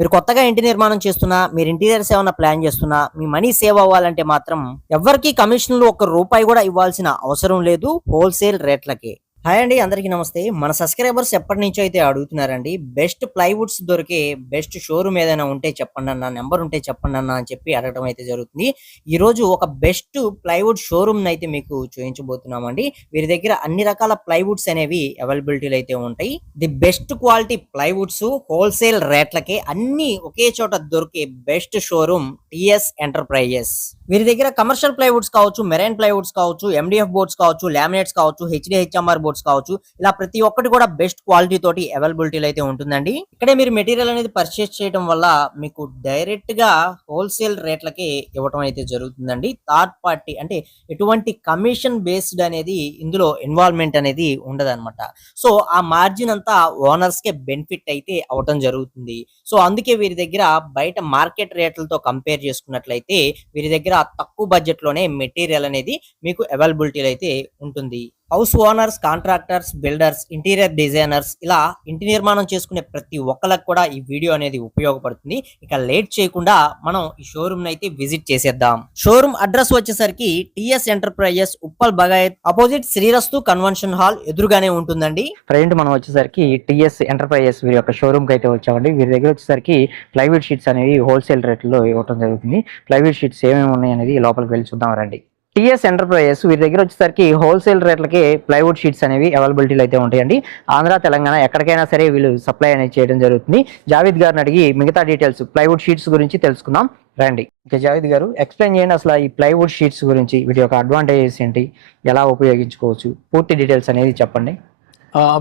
మీరు కొత్తగా ఇంటి నిర్మాణం చేస్తున్నా, మీరు ఇంటీరియర్స్ ఏమన్నా ప్లాన్ చేస్తున్నా, మీ మనీ సేవ్ అవ్వాలంటే మాత్రం ఎవ్వరికీ కమిషన్‌లు ఒక్క రూపాయి గూడా ఇవ్వాల్సిన అవసరం లేదు హోల్‌సేల్ రేట్లకే. హాయ్ అండి, అందరికీ నమస్తే. మన సబ్స్క్రైబర్స్ ఎప్పటినుంచో అయితే అడుగుతున్నారండి. బెస్ట్ ప్లైవుడ్స్ దొరికే బెస్ట్ షోరూమ్ ఏదైనా ఉంటే చెప్పండన్నా, నంబర్ ఉంటే చెప్పండన్నా అని చెప్పి అడగడం అయితే జరుగుతుంది. ఈరోజు ఒక బెస్ట్ ప్లైవుడ్ షోరూమ్‌నైతే మీకు చూయించబోతున్నామండి. వీరి దగ్గర అన్ని రకాల ప్లైవుడ్స్ అనేవి అవైలబిలిటీలో అయితే ఉంటాయి. The best quality plywoods wholesale రేట్లకే అన్నీ ఒకే చోట దొరికే బెస్ట్ షోరూమ్ టీఎస్ ఎంటర్ప్రైజెస్. వీరి దగ్గర కమర్షియల్ ప్లైవుడ్స్ కావచ్చు, మెరైన్ ప్లైవుడ్స్ కావచ్చు, ఎండిఎఫ్ బోర్డ్స్ కావచ్చు, లామినేట్స్ కావచ్చు, హెచ్డిహెచ్ఎంఆర్ బోర్డ్స్ కావచ్చు, ఇలా ప్రతి ఒక్కటి కూడా బెస్ట్ క్వాలిటీ తోటి అవైలబిలిటీలో అయితే ఉంటుందండి. ఇక్కడే మీరు మెటీరియల్ అనేది పర్చేస్ చేయడం వల్ల మీకు డైరెక్ట్ గా హోల్సేల్ రేట్లకి ఇవ్వడం అయితే జరుగుతుందండి. థర్డ్ పార్టీ అంటే ఎటువంటి కమిషన్ బేస్డ్ అనేది ఇందులో ఇన్వాల్వ్మెంట్ అనేది ఉండదన్నమాట. సో ఆ మార్జిన్ అంతా ఓనర్స్ కే బెనిఫిట్ అయితే అవటం జరుగుతుంది. సో అందుకే వీరి దగ్గర బయట మార్కెట్ రేట్లతో కంపేర్ చేసుకున్నట్లయితే వీరి దగ్గర తక్కువ బడ్జెట్ లోనే మెటీరియల్ అనేది మీకు అవైలబిలిటీలో అయితే ఉంటుంది. House owners, contractors, builders, interior designers ఇలా ఇంటి నిర్మాణం చేసుకునే ప్రతి ఒక్కరికి కూడా ఈ వీడియో అనేది ఉపయోగపడుతుంది. ఇక లేట్ చేయకుండా మనం ఈ షోరూమ్ అయితే విజిట్ చేసేద్దాం. షోరూమ్ అడ్రస్ వచ్చేసరికి TS enterprises, Uppal Bagayat, opposite Srirastu convention hall ఎదురుగానే ఉంటుందండి. ఫ్రెండ్ మనం వచ్చేసరికి టిఎస్ ఎంటర్ప్రైజెస్ వీరి యొక్క షోరూమ్ కి అయితే వచ్చామండి. వీరి దగ్గర వచ్చేసరికి ప్లైవుడ్ షీట్స్ అనేవి హోల్సేల్ రేట్లో ఇవ్వడం జరుగుతుంది. ప్లైవుడ్ షీట్స్ ఏమేమి ఉన్నాయి అనేది లోపలికి వెళ్ళి చూద్దాం రండి. టిఎస్ ఎంటర్ప్రైజెస్ వీరి దగ్గర వచ్చేసరికి హోల్సేల్ రేట్లకి ప్లైవుడ్ షీట్స్ అనేవి అవైలబిలిటీలో అయితే ఉంటాయండి. ఆంధ్ర, తెలంగాణ ఎక్కడికైనా సరే వీళ్ళు సప్లై అనేది చేయడం జరుగుతుంది. జావేద్ గారిని అడిగి మిగతా డీటెయిల్స్ ప్లైవుడ్ షీట్స్ గురించి తెలుసుకుందాం రండి. ఓకే జావేద్ గారు, ఎక్స్ప్లెయిన్ చేయండి అసలు ఈ ప్లైవుడ్ షీట్స్ గురించి, వీటి యొక్క అడ్వాంటేజెస్ ఏంటి, ఎలా ఉపయోగించుకోవచ్చు, పూర్తి డీటెయిల్స్ అనేది చెప్పండి.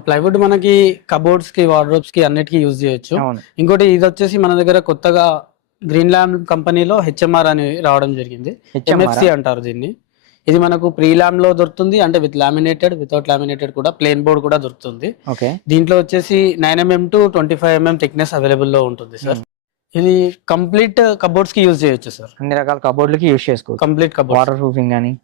ప్లైవుడ్ మనకి కబోర్డ్స్ కి, వార్డ్రోబ్స్ కి అన్నిటికీ యూజ్ చేయొచ్చు. ఇంకోటి ఇది వచ్చేసి మన దగ్గర కొత్తగా గ్రీన్ ల్యాండ్ కంపెనీలో హెచ్ఎంఆర్ అని రావడం జరిగింది. ఎంఎఫ్సి అంటారు దీన్ని. ఇది మనకు ప్రీ ల్యామ్ లో దొరుకుతుంది, అంటే విత్ లామినేటెడ్, వితౌట్ లామినేటెడ్ కూడా, ప్లేన్ బోర్డ్ కూడా దొరుకుతుంది. దీంట్లో వచ్చేసి 9mm to 25mm thickness available లో ఉంటుంది సార్. ఇది కంప్లీట్ కబోర్డ్స్ కి యూజ్ చేయొచ్చు సార్. అన్ని రకాల కబోర్డ్లకి యూజ్ చేసుకోవచ్చు. కంప్లీట్ కబోర్డ్, వాటర్ ప్రూఫింగ్ కానీ.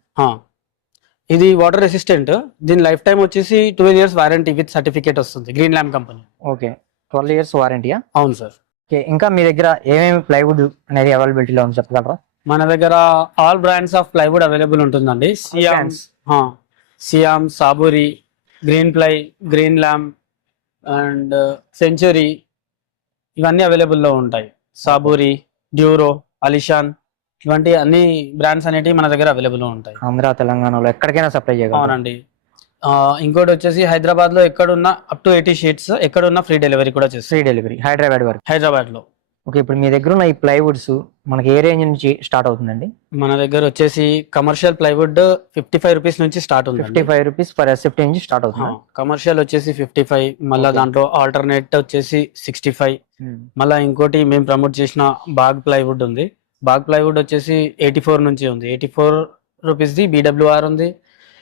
ఇది వాటర్ రెసిస్టెంట్. దీని లైఫ్ టైం వచ్చేసి 12 years వారంటీ విత్ సర్టిఫికేట్ వస్తుంది green land company. Okay, 12 years వారంటీయా? అవును సార్. ఓకే, ఇంకా మీ దగ్గర ఏమేమి ప్లైవుడ్ అనేది అవైలబిలిటీలో ఉంది చెప్పగలరా? మన దగ్గర all brands of plywood available ఉంటుందండి. సియామ్, Saburi, Greenply, Greenlam and Century ఇవన్నీ అవైలబుల్ లో ఉంటాయి. సాబూరి, డ్యూరో, అలిషాన్ ఇవంటి అన్ని బ్రాండ్స్ అనేటివి మన దగ్గర అవైలబుల్ లో ఉంటాయి. ఆంధ్ర, తెలంగాణలో ఎక్కడికైనా సప్లై చేయగలరు. అవునండి. ఇంకోటి వచ్చేసి హైదరాబాద్ లో ఎక్కడున్నా up to 80 షీట్స్ ఎక్కడున్నా ఫ్రీ డెలివరీ కూడా చేస్తారు. ఫ్రీ డెలివరీ హైదరాబాద్ లో. ఓకే, ఇప్పుడు మీ దగ్గర ఉన్న ఈ ప్లైవుడ్స్ మనకి ఏ రేంజ్ నుంచి స్టార్ట్ అవుతుందండి? మన దగ్గర వచ్చేసి కమర్షియల్ ప్లైవుడ్ 55 రూపీస్ నుంచి స్టార్ట్ ఉంది. 55 రూపీస్ పర్ ఎస్ఎఫ్టీ నుంచి స్టార్ట్ అవుతుంది. కమర్షియల్ వచ్చేసి 55, మళ్ళీ దాంట్లో ఆల్టర్నేట్ వచ్చేసి 65. మళ్ళీ ఇంకోటి మేము ప్రమోట్ చేసిన బాగ్ ప్లైవుడ్ ఉంది. బాగ్ ప్లైవుడ్ వచ్చేసి 84 నుంచి ఉంది. 84 రూపీస్ ది BWR ఉంది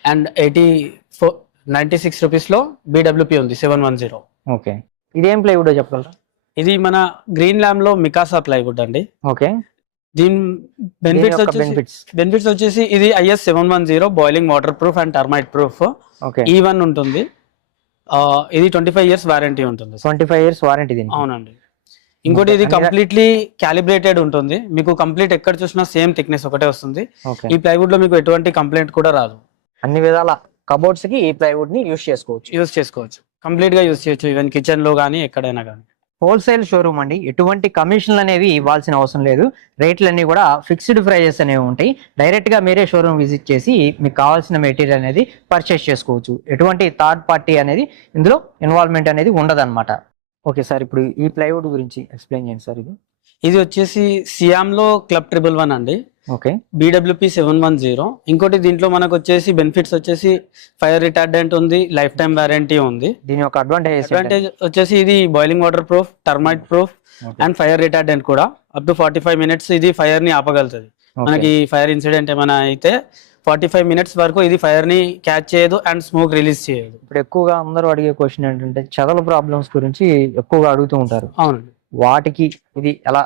అండ్ 96 రూపీస్ లో BWP ఉంది 710. ఓకే, ఇదేం ప్లైవుడ్ చెప్పగలరా? ఇది మన గ్రీన్ ల్యామ్ లో మికాసా ప్లైవుడ్ అండి. ఓకే, దీని బెనిఫిట్స్ వచ్చేసి ఇది IS 710 boiling water proof and termite proof. E1 ఉంటుంది. ఇది 25 years వారంటీ ఉంటుంది. 25 years వారంటీ. అవునండి. ఇంకోటి ఇది కంప్లీట్లీ క్యాలిబ్రేటెడ్ ఉంటుంది. మీకు కంప్లీట్ ఎక్కడ చూసినా సేమ్ థిక్నెస్ ఒకటే వస్తుంది. ఈ ప్లైవుడ్ లో మీకు ఎటువంటి కంప్లైంట్ కూడా రాదు. అన్ని విధాల కబోర్డ్స్ కి ఈ ప్లైవుడ్ ని యూజ్ చేసుకోవచ్చు. కంప్లీట్ గా యూజ్ చేయొచ్చు, ఈవెన్ కిచెన్ లో గానీ ఎక్కడైనా గానీ. హోల్సేల్ షోరూమ్ అండి, ఎటువంటి కమిషన్లు అనేవి ఇవ్వాల్సిన అవసరం లేదు. రేట్లన్నీ కూడా ఫిక్స్డ్ ప్రైజెస్ అనేవి ఉంటాయి. డైరెక్ట్ గా మీరే షోరూమ్ విజిట్ చేసి మీకు కావాల్సిన మెటీరియల్ అనేది పర్చేస్ చేసుకోవచ్చు. ఎటువంటి థర్డ్ పార్టీ అనేది ఇందులో ఇన్వాల్వ్మెంట్ అనేది ఉండదన్నమాట. ఓకే సార్, ఇప్పుడు ఈ ప్లైవుడ్ గురించి ఎక్స్ప్లెయిన్ చేయండి సార్. ఇది వచ్చేసి సియామ్ లో క్లబ్ 111 అండి. Okay, BWP 710. ఇంకోటి దీంట్లో మనకు వచ్చేసి బెనిఫిట్స్ వచ్చేసి ఫైర్ రిటార్డెంట్ ఉంది, లైఫ్ టైం వారంటీ ఉంది. దీని యొక్క అడ్వాంటేజ్ వచ్చేసి ఇది boiling water proof, termite proof and fire retardant కూడా. up to 45 minutes ఇది ఫైర్ ని ఆపగలుగుతుంది. మనకి ఫైర్ ఇన్సిడెంట్ ఏమైనా అయితే 45 minutes వరకు ఇది ఫైర్ ని క్యాచ్ చేయదు అండ్ స్మోక్ రిలీజ్ చేయదు. ఇప్పుడు ఎక్కువగా అందరూ అడిగే క్వశ్చన్ ఏంటంటే చెదల ప్రాబ్లమ్స్ గురించి ఎక్కువగా అడుగుతూ ఉంటారు. అవునండి, వాటికి ఇది ఎలా?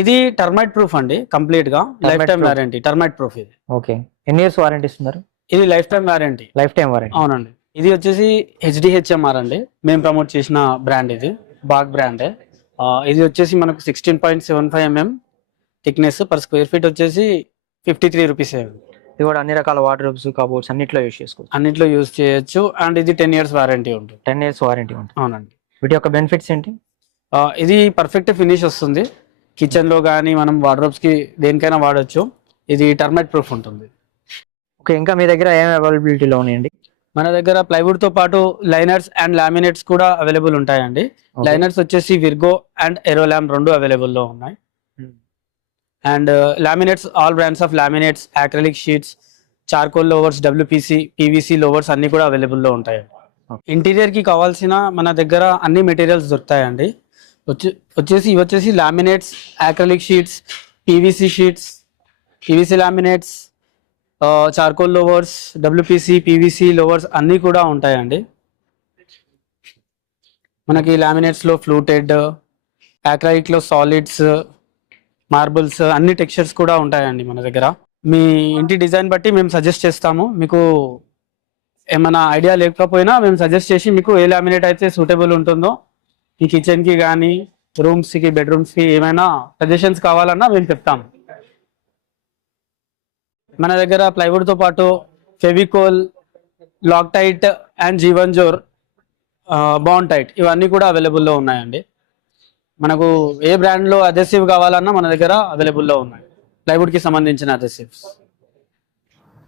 ఇది టర్మైట్ ప్రూఫ్ అండి, కంప్లీట్ గా life time warranty termite proof ఇది. ఓకే, ఎన్ని ఇయర్స్ వారంటీ ఇస్తున్నారు? ఇది లైఫ్ టైం వారంటీ. అవునండి. ఇది వచ్చేసి HDHMR అండి, మేము ప్రమోట్ చేసిన బ్రాండ్. ఇది బాగ్ బ్రాండ్. ఇది వచ్చేసి మనకు 16.75 mm thickness, per square feet వచ్చేసి 53 రూపీస్. ఇది కూడా అన్ని రకాల వార్డ్రోబ్స్, కబోర్డ్స్ అన్నిట్లో యూస్ చేసుకోవచ్చు. అన్నిట్లో యూజ్ చేయొచ్చు. అండ్ ఇది 10 years వారంటీ ఉంటుంది. 10 years వారంటీ ఉంటుంది. అవునండి. వీటి యొక్క బెనిఫిట్స్ ఏంటి? ఇది పర్ఫెక్ట్ ఫినిష్ వస్తుంది. కిచెన్ లో కానీ మనం వార్డ్రోబ్స్ కి దేనికైనా వాడొచ్చు. ఇది టర్మైట్ ప్రూఫ్ ఉంటుంది. ఓకే, ఇంకా మీ దగ్గర ఏం అవైలబిలిటీలో ఉన్నాయండి? మన దగ్గర ప్లైవుడ్ తో పాటు లైనర్స్ అండ్ లామినేట్స్ కూడా అవైలబుల్ ఉంటాయండి. లైనర్స్ వచ్చేసి విర్గో అండ్ ఎరోలామ్ రెండు అవైలబుల్ లో ఉన్నాయి. And laminates, all brands of laminates, acrylic sheets, charcoal louvers, WPC, PVC louvers అన్ని కూడా అవైలబుల్ లో ఉంటాయి. ఇంటీరియర్ కి కావాల్సిన మన దగ్గర అన్ని మెటీరియల్స్ దొరుకుతాయండి. ఇవి వచ్చేసి laminates, acrylic sheets, PVC sheets, PVC laminates, charcoal louvers, WPC, PVC louvers అన్నీ కూడా ఉంటాయండి. మనకి లామినేట్స్ లో ఫ్లూటెడ్, అక్రిలిక్ లో సాలిడ్స్, మార్బుల్స్ అన్ని టెక్స్చర్స్ కూడా ఉంటాయండి మన దగ్గర. మీ ఇంటి డిజైన్ బట్టి మేము సజెస్ట్ చేస్తాము. మీకు ఏమైనా ఐడియా లేకపోయినా మేము సజెస్ట్ చేసి మీకు ఏ లామినేట్ అయితే సూటబుల్ ఉంటుందో, ఈ కిచెన్ కి కానీ రూమ్స్ కి, బెడ్రూమ్స్ కి ఏమైనా సజెషన్స్ కావాలన్నా మేము చెప్తాము. మన దగ్గర ప్లైవుడ్ తో పాటు Fevicol, Lock Tight and Jeevan Jor, Bond Tight ఇవన్నీ కూడా అవైలబుల్లో ఉన్నాయండి. మనకు ఏ బ్రాండ్ లో అదెసివ్ కావాలన్నా మన దగ్గర అవైలబుల్లో ఉన్నాయి, ప్లైవుడ్ కి సంబంధించిన అదెసివ్స్.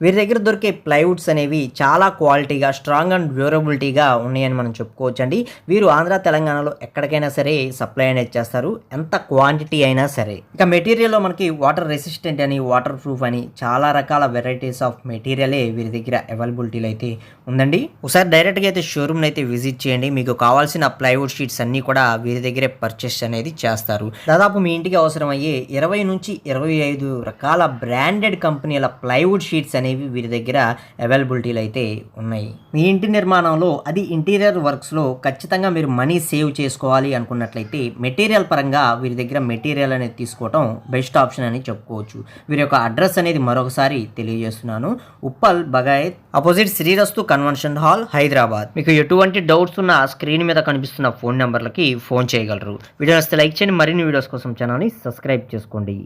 వీరి దగ్గర దొరికే ప్లైవుడ్స్ అనేవి చాలా క్వాలిటీగా, స్ట్రాంగ్ అండ్ డ్యూరబిలిటీగా ఉన్నాయని మనం చెప్పుకోవచ్చండి. వీరు ఆంధ్ర, తెలంగాణలో ఎక్కడికైనా సరే సప్లై అనేది చేస్తారు, ఎంత క్వాంటిటీ అయినా సరే. ఇక మెటీరియల్లో మనకి వాటర్ రెసిస్టెంట్ అని, వాటర్ ప్రూఫ్ అని చాలా రకాల వెరైటీస్ ఆఫ్ మెటీరియలే వీరి దగ్గర అవైలబిలిటీలో అయితే ఉందండి. ఒకసారి డైరెక్ట్గా అయితే షోరూమ్ని అయితే విజిట్ చేయండి. మీకు కావాల్సిన ప్లైవుడ్ షీట్స్ అన్నీ కూడా వీరి దగ్గరే పర్చేస్ అనేది చేస్తారు. దాదాపు మీ ఇంటికి అవసరమయ్యే 20 నుంచి 25 రకాల బ్రాండెడ్ కంపెనీల ప్లైవుడ్ షీట్స్ అనేవి వీరి దగ్గర అవైలబిలిటీలు అయితే ఉన్నాయి. మీ ఇంటి నిర్మాణంలో, అది ఇంటీరియర్ వర్క్స్లో ఖచ్చితంగా మీరు మనీ సేవ్ చేసుకోవాలి అనుకున్నట్లయితే మెటీరియల్ పరంగా వీరి దగ్గర మెటీరియల్ అనేది తీసుకోవడం బెస్ట్ ఆప్షన్ అని చెప్పుకోవచ్చు. వీరి యొక్క అడ్రస్ అనేది మరొకసారి తెలియజేస్తున్నాను. Uppal Bagayat opposite Srirastu convention hall, Hyderabad. మీకు ఎటువంటి డౌట్స్ ఉన్నా స్క్రీన్ మీద కనిపిస్తున్న ఫోన్ నెంబర్లకి ఫోన్ చేయగలరు. వీడియో నచ్చితే లైక్ చేయండి. మరిన్ని వీడియోస్ కోసం ఛానల్ని సబ్స్క్రైబ్ చేసుకోండి.